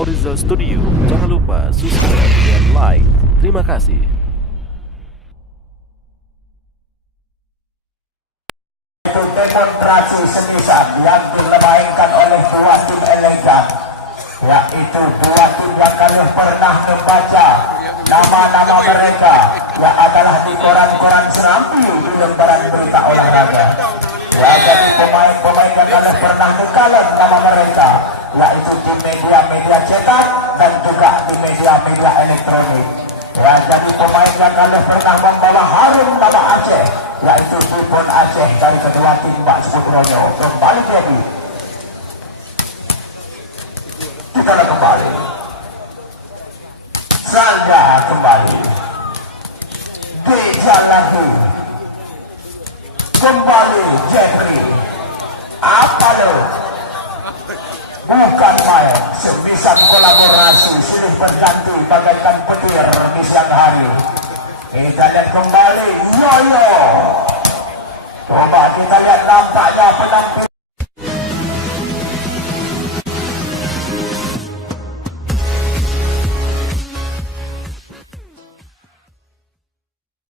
Orizo Studio. Jangan lupa subscribe dan like. Terima kasih. Itu demonstrasi semisan yang dimainkan oleh dua tim elegan, yaitu dua tim yang kalian pernah membaca nama-nama mereka yang adalah di koran-koran Serambi di lembaran berita olahraga. Ya, jadi pemain-pemain yang kalian pernah mengkalan nama mereka, yaitu di media-media cetak dan juga di media-media elektronik. Ya, jadi pemain yang kalian pernah membawa harum nama Aceh, yaitu Tribun Aceh dari kedua tim Mbak Sukrono. Kembali Debi, kita kembali Salda, kembali Deja lagi, kembali Jeffrey. Apa lo? Bukan main, sebisa kolaborasi silih berganti bagaikan petir di siang hari. Kita lihat kembali Yoyo. Coba kita lihat nampaknya penampilan